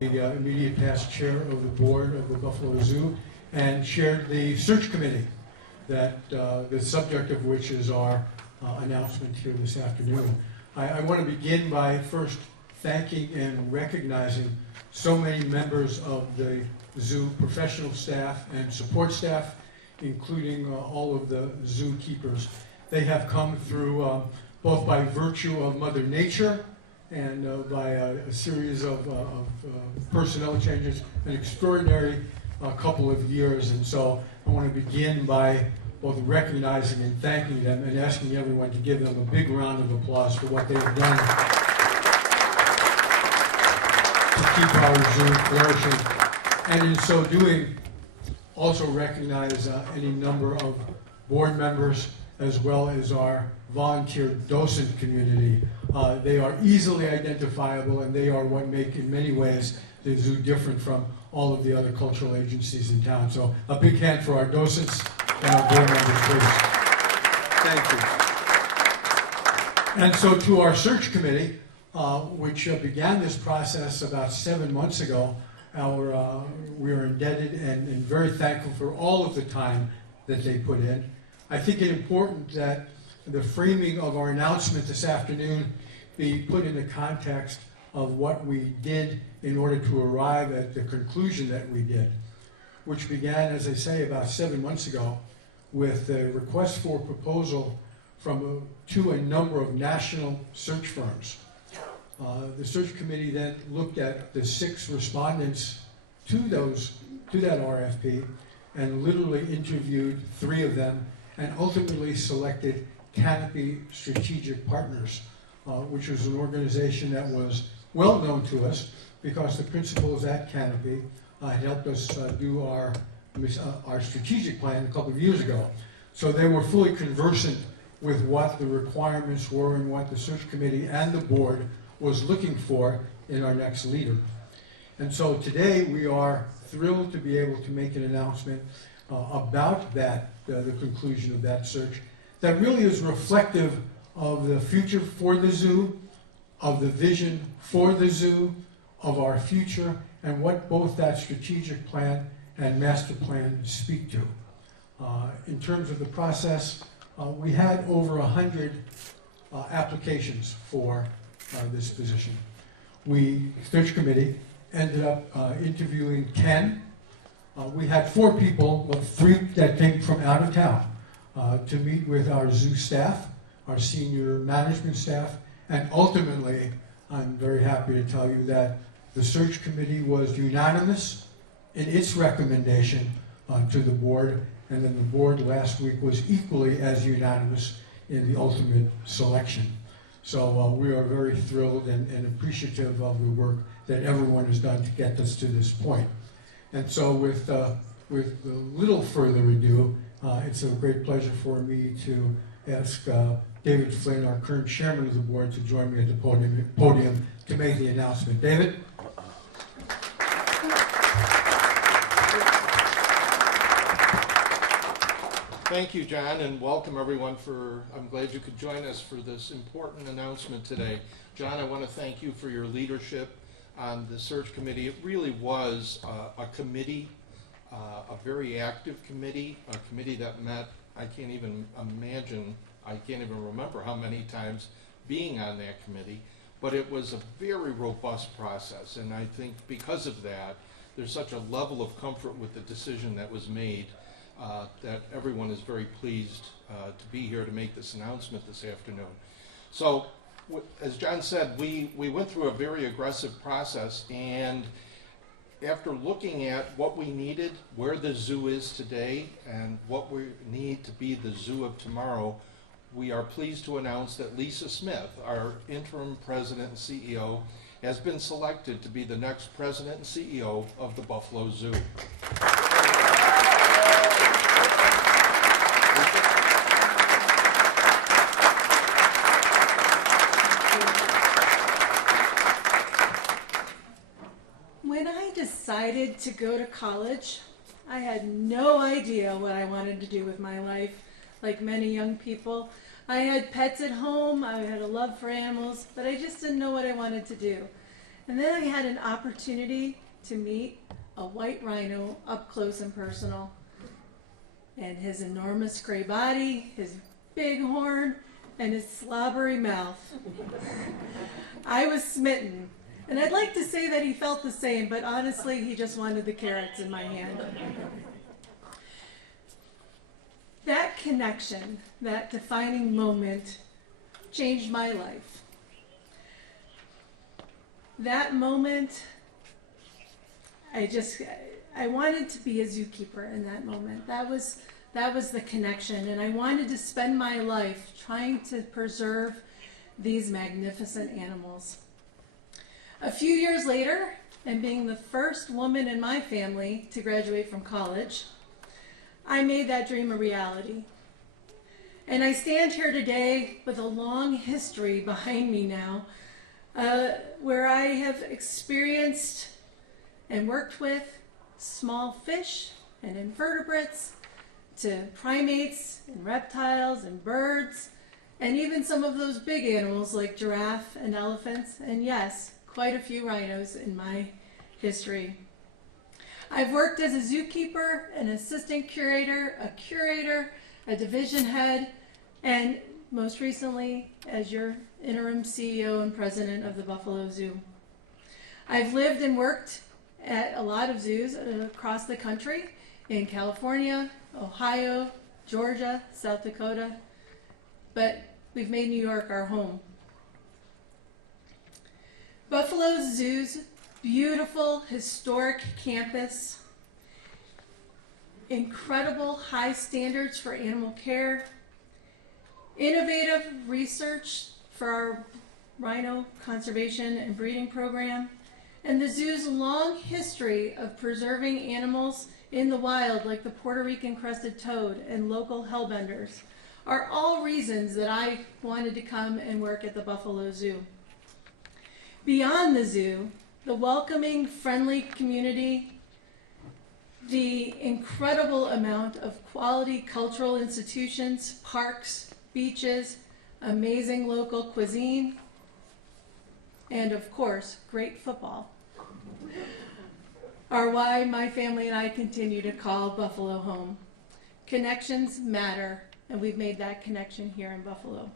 the immediate past chair of the board of the Buffalo Zoo and chaired the search committee that the subject of which is our announcement here this afternoon. I want to begin by first thanking and recognizing so many members of the zoo professional staff and support staff, including all of the zookeepers. They have come through both by virtue of Mother Nature and by a series of personnel changes, an extraordinary couple of years. And so I want to begin by both recognizing and thanking them and asking everyone to give them a big round of applause for what they've done to keep our zoo flourishing. And in so doing, also recognize any number of board members as well as our volunteer docent community. They are easily identifiable, and they are what make, in many ways, the zoo different from all of the other cultural agencies in town. So a big hand for our docents and our board members, please. Thank you. And so to our search committee, which began this process about 7 months ago, we are indebted and very thankful for all of the time that they put in. I think it important that the framing of our announcement this afternoon be put in the context of what we did in order to arrive at the conclusion that we did, which began, as I say, about 7 months ago with a request for proposal to a number of national search firms. The search committee then looked at the 6 respondents to that RFP and literally interviewed 3 of them and ultimately selected Canopy Strategic Partners, which was an organization that was well known to us because the principals at Canopy helped us do our strategic plan a couple of years ago. So they were fully conversant with what the requirements were and what the search committee and the board was looking for in our next leader. And so today we are thrilled to be able to make an announcement about that, the conclusion of that search, that really is reflective of the future for the zoo, of the vision for the zoo, of our future, and what both that strategic plan and master plan speak to. In terms of the process, we had over 100 applications for this position. We, search committee, ended up interviewing 10. We had 4 people, well, 3 that came from out of town, to meet with our zoo staff, our senior management staff, and ultimately, I'm very happy to tell you that the search committee was unanimous in its recommendation to the board, and then the board last week was equally as unanimous in the ultimate selection. So we are very thrilled and appreciative of the work that everyone has done to get us to this point. And so with little further ado, it's a great pleasure for me to ask David Flynn, our current chairman of the board, to join me at the podium to make the announcement. David? Thank you, John, and welcome everyone. I'm glad you could join us for this important announcement today. John, I want to thank you for your leadership on the search committee. It really was a committee, a very active committee, a committee that met, I can't even remember how many times being on that committee, but it was a very robust process, and I think because of that, there's such a level of comfort with the decision that was made that everyone is very pleased to be here to make this announcement this afternoon. So, as John said, we went through a very aggressive process, and after looking at what we needed, where the zoo is today, and what we need to be the zoo of tomorrow, we are pleased to announce that Lisa Smith, our interim president and CEO, has been selected to be the next president and CEO of the Buffalo Zoo. When I decided to go to college, I had no idea what I wanted to do with my life. Like many young people, I had pets at home, I had a love for animals, but I just didn't know what I wanted to do. And then I had an opportunity to meet a white rhino up close and personal. And his enormous gray body, his big horn, and his slobbery mouth. I was smitten. And I'd like to say that he felt the same, but honestly, he just wanted the carrots in my hand. That connection, that defining moment, changed my life. That moment, I wanted to be a zookeeper in that moment. That was the connection, and I wanted to spend my life trying to preserve these magnificent animals. A few years later, and being the first woman in my family to graduate from college, I made that dream a reality. And I stand here today with a long history behind me now, where I have experienced and worked with small fish and invertebrates to primates and reptiles and birds, and even some of those big animals like giraffe and elephants, and yes, quite a few rhinos in my history. I've worked as a zookeeper, an assistant curator, a division head, and most recently as your interim CEO and president of the Buffalo Zoo. I've lived and worked at a lot of zoos across the country, in California, Ohio, Georgia, South Dakota, but we've made New York our home. Buffalo Zoo's beautiful historic campus, incredible high standards for animal care, innovative research for our rhino conservation and breeding program, and the zoo's long history of preserving animals in the wild like the Puerto Rican crested toad and local hellbenders are all reasons that I wanted to come and work at the Buffalo Zoo. Beyond the zoo, the welcoming, friendly community, the incredible amount of quality cultural institutions, parks, beaches, amazing local cuisine, and of course, great football, are why my family and I continue to call Buffalo home. Connections matter, and we've made that connection here in Buffalo.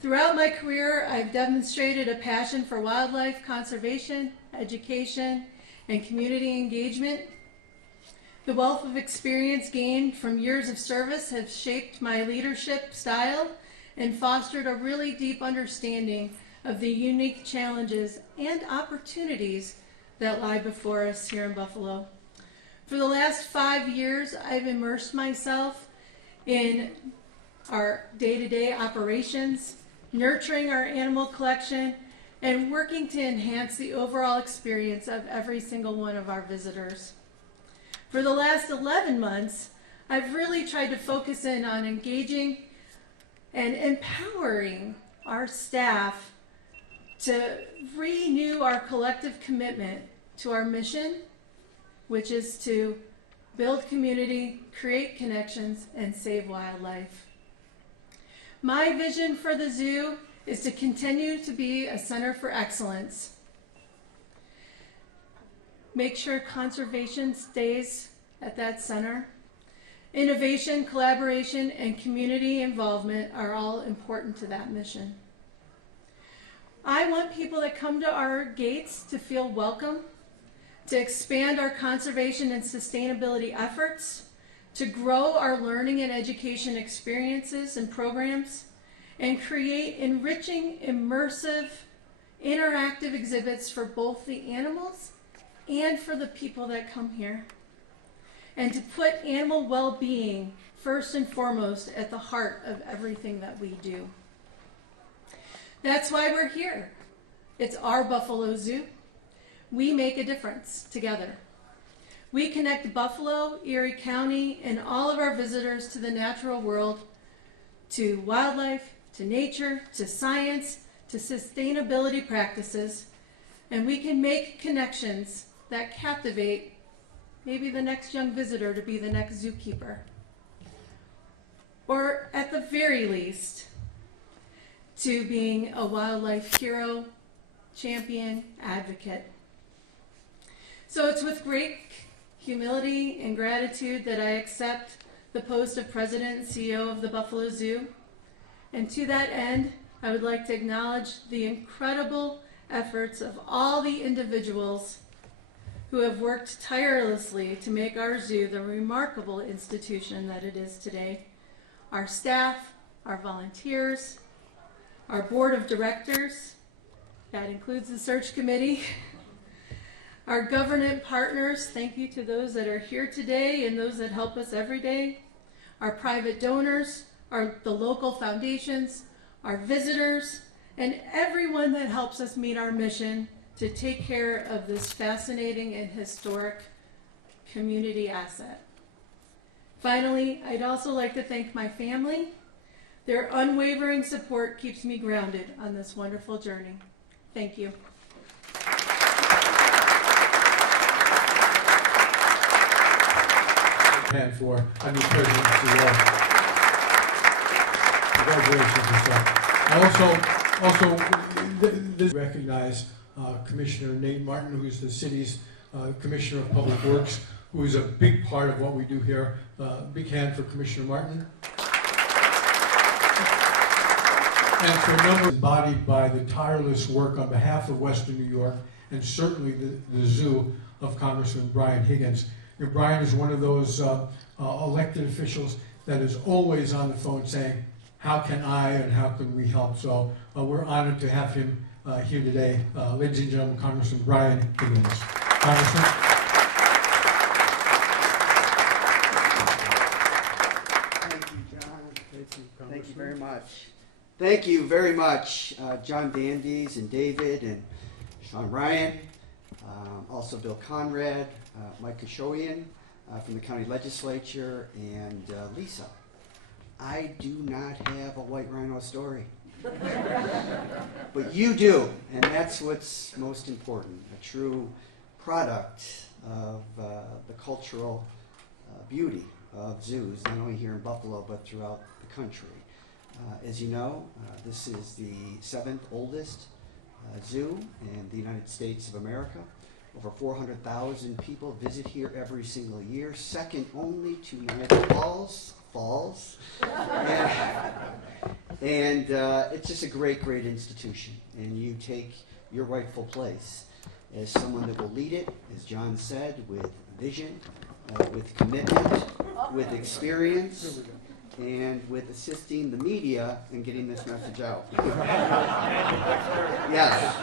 Throughout my career, I've demonstrated a passion for wildlife conservation, education, and community engagement. The wealth of experience gained from years of service has shaped my leadership style and fostered a really deep understanding of the unique challenges and opportunities that lie before us here in Buffalo. For the last 5 years, I've immersed myself in our day-to-day operations, nurturing our animal collection, and working to enhance the overall experience of every single one of our visitors. For the last 11 months, I've really tried to focus in on engaging and empowering our staff to renew our collective commitment to our mission, which is to build community, create connections, and save wildlife. My vision for the zoo is to continue to be a center for excellence. Make sure conservation stays at that center. Innovation, collaboration, and community involvement are all important to that mission. I want people that come to our gates to feel welcome, to expand our conservation and sustainability efforts, to grow our learning and education experiences and programs, and create enriching, immersive, interactive exhibits for both the animals and for the people that come here. And to put animal well-being first and foremost at the heart of everything that we do. That's why we're here. It's our Buffalo Zoo. We make a difference together. We connect Buffalo, Erie County, and all of our visitors to the natural world, to wildlife, to nature, to science, to sustainability practices, and we can make connections that captivate maybe the next young visitor to be the next zookeeper. Or at the very least, to being a wildlife hero, champion, advocate. So it's with great humility and gratitude that I accept the post of President and CEO of the Buffalo Zoo. And to that end, I would like to acknowledge the incredible efforts of all the individuals who have worked tirelessly to make our zoo the remarkable institution that it is today. Our staff, our volunteers, our board of directors, that includes the search committee, our government partners, thank you to those that are here today and those that help us every day, our private donors, the local foundations, our visitors, and everyone that helps us meet our mission to take care of this fascinating and historic community asset. Finally, I'd also like to thank my family. Their unwavering support keeps me grounded on this wonderful journey. Thank you. And for our new president of the world. Congratulations, Michelle. I also recognize Commissioner Nate Martin, who's the city's Commissioner of Public Works, who is a big part of what we do here. Big hand for Commissioner Martin. And for a number embodied by the tireless work on behalf of Western New York and certainly the zoo of Congressman Brian Higgins. Brian is one of those elected officials that is always on the phone saying, how can I and how can we help? So we're honored to have him here today. Ladies and gentlemen, Congressman Brian Higgins. Congressman. Thank you, John. Thank you very much. Thank you very much, John Dandies and David and Sean Ryan, also Bill Conrad, Mike Kashoian from the county legislature, and Lisa. I do not have a white rhino story, but you do, and that's what's most important, a true product of the cultural beauty of zoos, not only here in Buffalo, but throughout the country. As you know, this is the 7th oldest zoo in the United States of America. Over 400,000 people visit here every single year, second only to Niagara Falls. And it's just a great, great institution. And you take your rightful place as someone that will lead it, as John said, with vision, with commitment, with experience, and with assisting the media in getting this message out. Yes,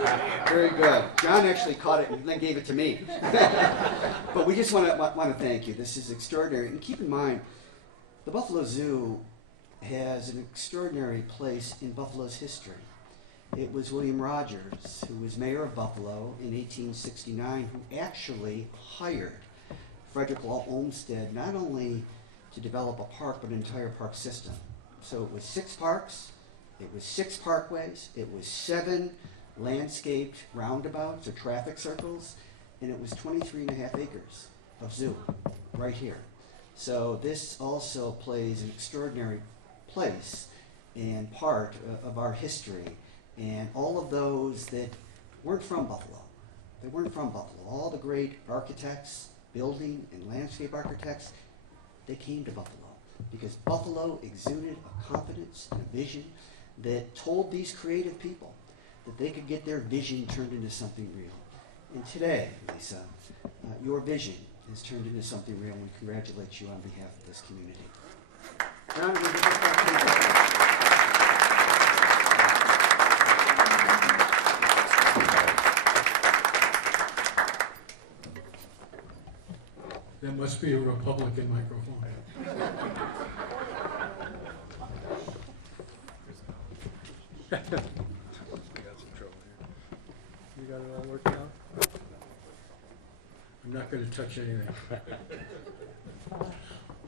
very good. John actually caught it and then gave it to me. But we just want to thank you. This is extraordinary. And keep in mind, the Buffalo Zoo has an extraordinary place in Buffalo's history. It was William Rogers, who was mayor of Buffalo in 1869, who actually hired Frederick Law Olmsted not only to develop a park, but an entire park system. So it was 6 parks, it was 6 parkways, it was 7 landscaped roundabouts or traffic circles, and it was 23.5 acres of zoo right here. So this also plays an extraordinary place and part of our history. And all of those that weren't from Buffalo, they weren't from Buffalo. All the great architects, building and landscape architects, they came to Buffalo because Buffalo exuded a confidence and a vision that told these creative people that they could get their vision turned into something real. And today, Lisa, your vision has turned into something real, and we congratulate you on behalf of this community. Round of applause. That must be a Republican microphone. We got some trouble here. You got it all worked out? I'm not going to touch anything.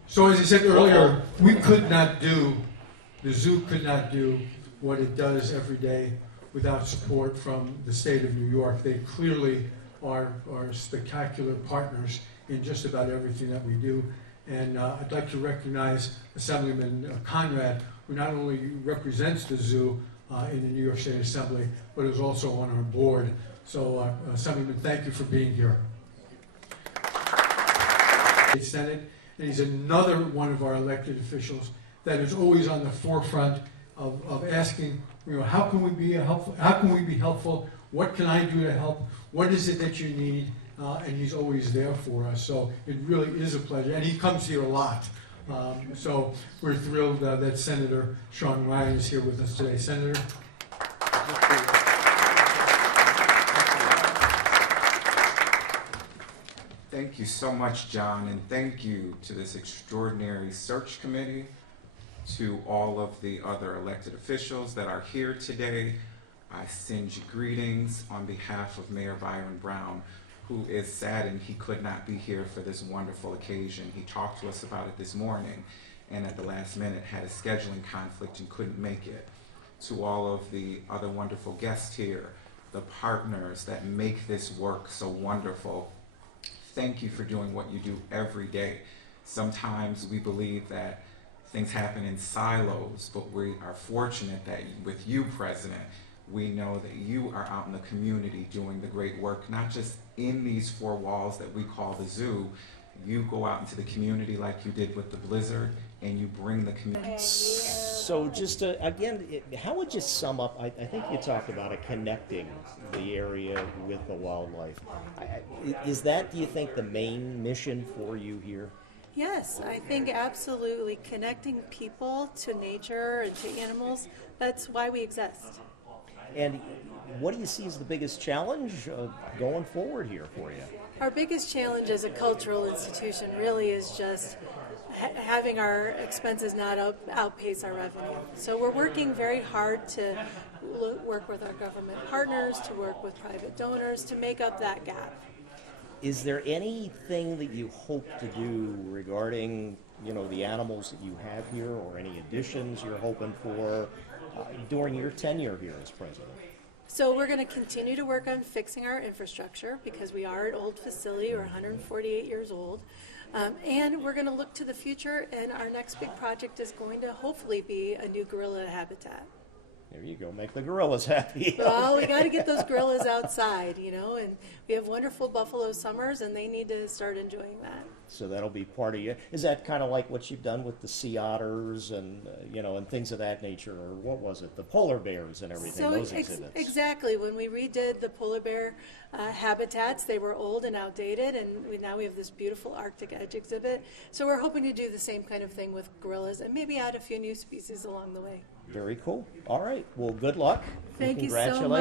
So as I said earlier, we could not do, the zoo could not do what it does every day without support from the state of New York. They clearly are spectacular partners in just about everything that we do. And I'd like to recognize Assemblyman Conrad, who not only represents the zoo, in the New York State Assembly, but is also on our board. So, Assemblyman, thank you for being here. Senate, and he's another one of our elected officials that is always on the forefront of asking, how can we be helpful? How can we be helpful? What can I do to help? What is it that you need? And he's always there for us. So it really is a pleasure, and he comes here a lot. So we're thrilled that Senator Sean Ryan is here with us today. Senator. Thank you so much, John, and thank you to this extraordinary search committee, to all of the other elected officials that are here today. I send you greetings on behalf of Mayor Byron Brown, who is saddened he could not be here for this wonderful occasion. He talked to us about it this morning, and at the last minute had a scheduling conflict and couldn't make it. To all of the other wonderful guests here, the partners that make this work so wonderful, thank you for doing what you do every day. Sometimes we believe that things happen in silos, but we are fortunate that with you, President, we know that you are out in the community doing the great work, not just in these four walls that we call the zoo. You go out into the community like you did with the blizzard, and you bring the community. So just again, how would you sum up, I think you talked about it, connecting the area with the wildlife. Is that, do you think, the main mission for you here? Yes, I think absolutely connecting people to nature and to animals, that's why we exist. And what do you see as the biggest challenge going forward here for you? Our biggest challenge as a cultural institution really is just having our expenses not outpace our revenue. So we're working very hard to work with our government partners, to work with private donors to make up that gap. Is there anything that you hope to do regarding, the animals that you have here, or any additions you're hoping for during your tenure here as president? So we're going to continue to work on fixing our infrastructure because we are an old facility. We're 148 years old. And we're going to look to the future, and our next big project is going to hopefully be a new gorilla habitat. There you go, make the gorillas happy. Well, we got to get those gorillas outside, and we have wonderful buffalo summers, and they need to start enjoying that. So that'll be part of you. Is that kind of like what you've done with the sea otters and and things of that nature, or what was it, the polar bears and everything? So those exhibits. Exactly. When we redid the polar bear habitats, they were old and outdated, and now we have this beautiful Arctic Edge exhibit. So we're hoping to do the same kind of thing with gorillas and maybe add a few new species along the way. Very cool. All right. Well, good luck. Thank you so much. Congratulations.